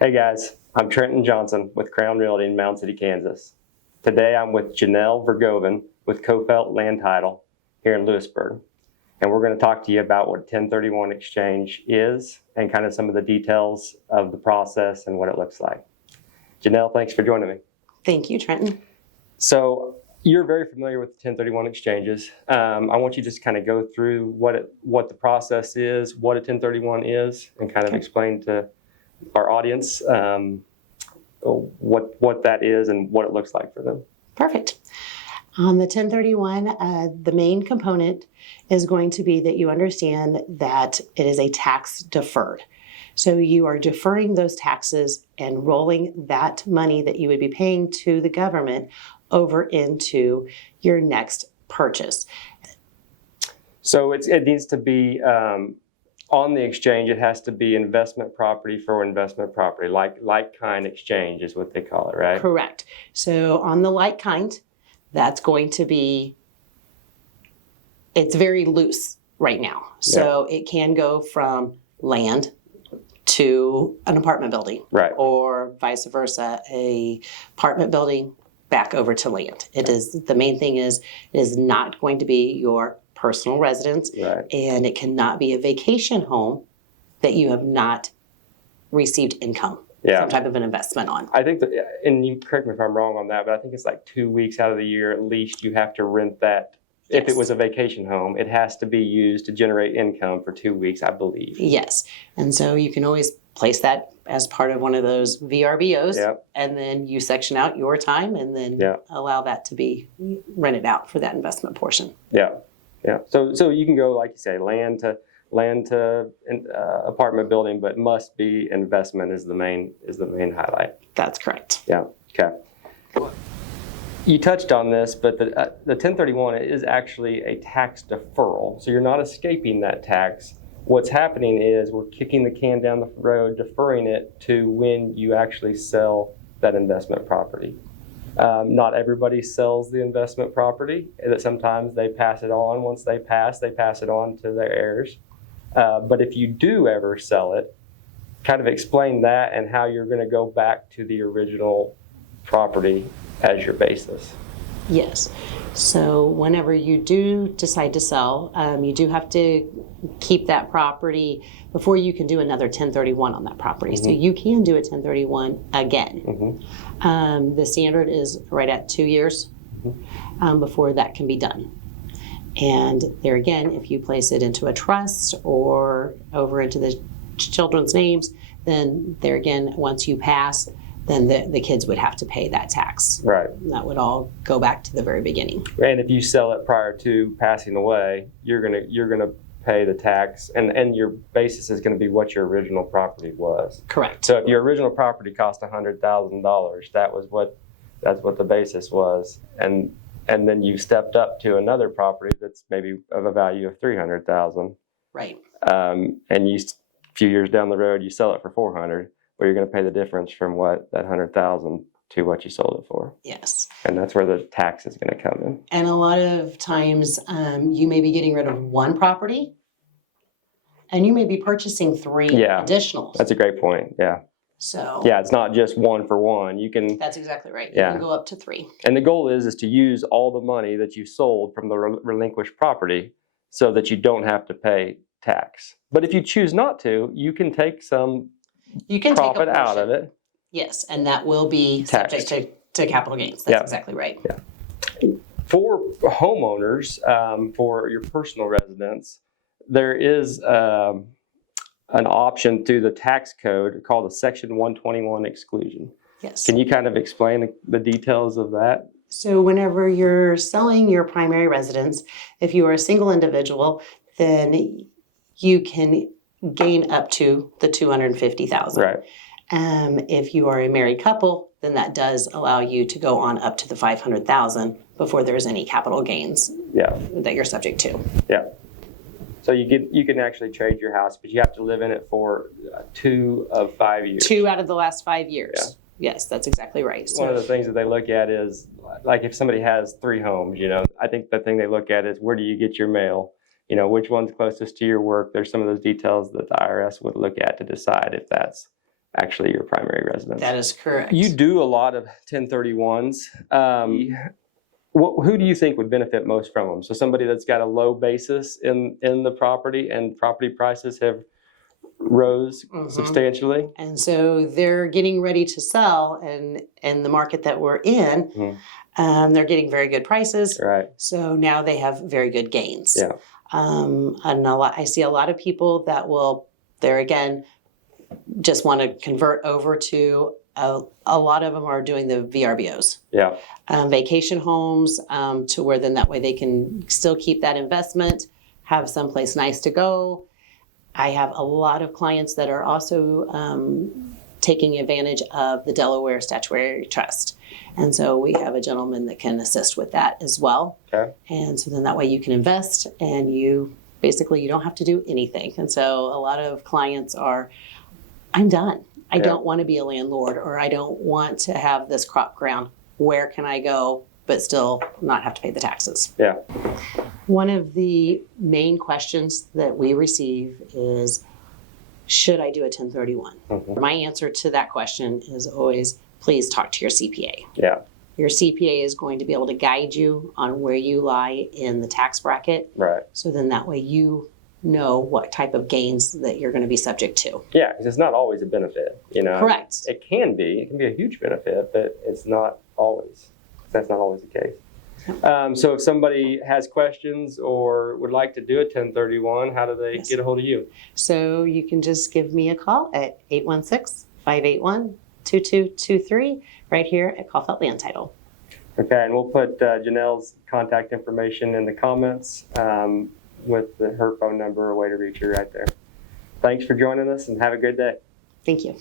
Hey guys, I'm Trenton Johnson with Crown Realty in Mound City, Kansas. Today I'm with Janelle Vergouven with Coffelt Land Title here in Louisburg. And we're going to talk to you about what 1031 exchange is and kind of some of the details of the process and what it looks like. Janelle, thanks for joining me. Thank you, Trenton. So you're very familiar with 1031 exchanges. I want you to just kind of go through what the process is, what a 1031 is, and kind of explain to our audience what that is and what it looks like for them. Perfect. On the 1031, the main component is going to be that you understand that it is a tax deferred. So you are deferring those taxes and rolling that money that you would be paying to the government over into your next purchase. So it needs to be on the exchange. It has to be investment property for investment property, like kind exchange is what they call it, right? Correct. So on the like kind, that's going to be, it's very loose right now. So it can go from land to an apartment building, right, or vice versa, a apartment building back over to land. It is, the main thing is, it is not going to be your personal residence, right, and it cannot be a vacation home that you have not received income, some type of an investment on. I think that, and you correct me if I'm wrong on that, but I think it's like 2 weeks out of the year at least you have to rent that. Yes. If it was a vacation home, it has to be used to generate income for 2 weeks, I believe. Yes, and so you can always place that as part of one of those VRBOs, and then you section out your time and then allow that to be rented out for that investment portion. Yeah. So you can go, like you say, land to apartment building, but must be investment is the main highlight. That's correct. Yeah. Okay. You touched on this, but the 1031 is actually a tax deferral. So you're not escaping that tax. What's happening is we're kicking the can down the road, deferring it to when you actually sell that investment property. Not everybody sells the investment property. Sometimes they pass it on. Once they pass it on to their heirs. But if you do ever sell it, kind of explain that and how you're going to go back to the original property as your basis. Yes. So whenever you do decide to sell, you do have to keep that property before you can do another 1031 on that property. Mm-hmm. So you can do a 1031 again. Mm-hmm. The standard is right at 2 years before that can be done. And there again, if you place it into a trust or over into the children's names, then there again, once you pass, then the kids would have to pay that tax. Right. And that would all go back to the very beginning. And if you sell it prior to passing away, you're gonna pay the tax, and your basis is going to be what your original property was. Correct. So if your original property cost $100,000, that's what the basis was, and then you stepped up to another property that's maybe of a value of $300,000. Right. And a few years down the road, you sell it for $400,000. Well, you're going to pay the difference from what that $100,000 to what you sold it for. Yes. And that's where the tax is going to come in. And a lot of times, you may be getting rid of one property, and you may be purchasing three additionals. That's a great point. Yeah. So. Yeah, it's not just one for one. You can. That's exactly right. You can go up to 3. And the goal is to use all the money that you sold from the relinquished property, so that you don't have to pay tax. But if you choose not to, you can take some. You can profit take out of it. Yes, and that will be subject to capital gains. That's exactly right. Yeah. For homeowners, for your personal residence, there is an option through the tax code called a Section 121 exclusion. Yes. Can you kind of explain the details of that? So whenever you're selling your primary residence, if you are a single individual, then you can gain up to the $250,000. Right. If you are a married couple, then that does allow you to go on up to the $500,000 before there's any capital gains that you're subject to. Yeah. So you can actually trade your house, but you have to live in it for 2 of 5 years. 2 out of the last 5 years. Yeah. Yes, that's exactly right. One of the things that they look at is, like, if somebody has 3 homes, I think the thing they look at is, where do you get your mail? Which one's closest to your work? There's some of those details that the IRS would look at to decide if that's actually your primary residence. That is correct. You do a lot of 1031s. Who do you think would benefit most from them? So somebody that's got a low basis in the property and property prices have rose substantially. And so they're getting ready to sell, and in the market that we're in, they're getting very good prices. Right. So now they have very good gains. Yeah. And I see a lot of people that they're again, just want to convert over to, a lot of them are doing the VRBOs. Yeah. Vacation homes, to where then that way they can still keep that investment, have someplace nice to go. I have a lot of clients that are also taking advantage of the Delaware Statutory Trust. And so we have a gentleman that can assist with that as well. Okay. And so then that way you can invest and you don't have to do anything. And so a lot of clients are, I'm done. I don't want to be a landlord, or I don't want to have this crop ground. Where can I go but still not have to pay the taxes? Yeah. One of the main questions that we receive is, should I do a 1031? My answer to that question is always, please talk to your CPA. Yeah. Your CPA is going to be able to guide you on where you lie in the tax bracket. Right. So then that way you know what type of gains that you're going to be subject to. Yeah, because it's not always a benefit, Correct. It can be a huge benefit, but it's not always. That's not always the case. So if somebody has questions or would like to do a 1031, how do they get a hold of you? So you can just give me a call at 816-581-2223 right here at Coffelt Land Title. Okay, and we'll put Janelle's contact information in the comments with her phone number or way to reach her right there. Thanks for joining us and have a good day. Thank you.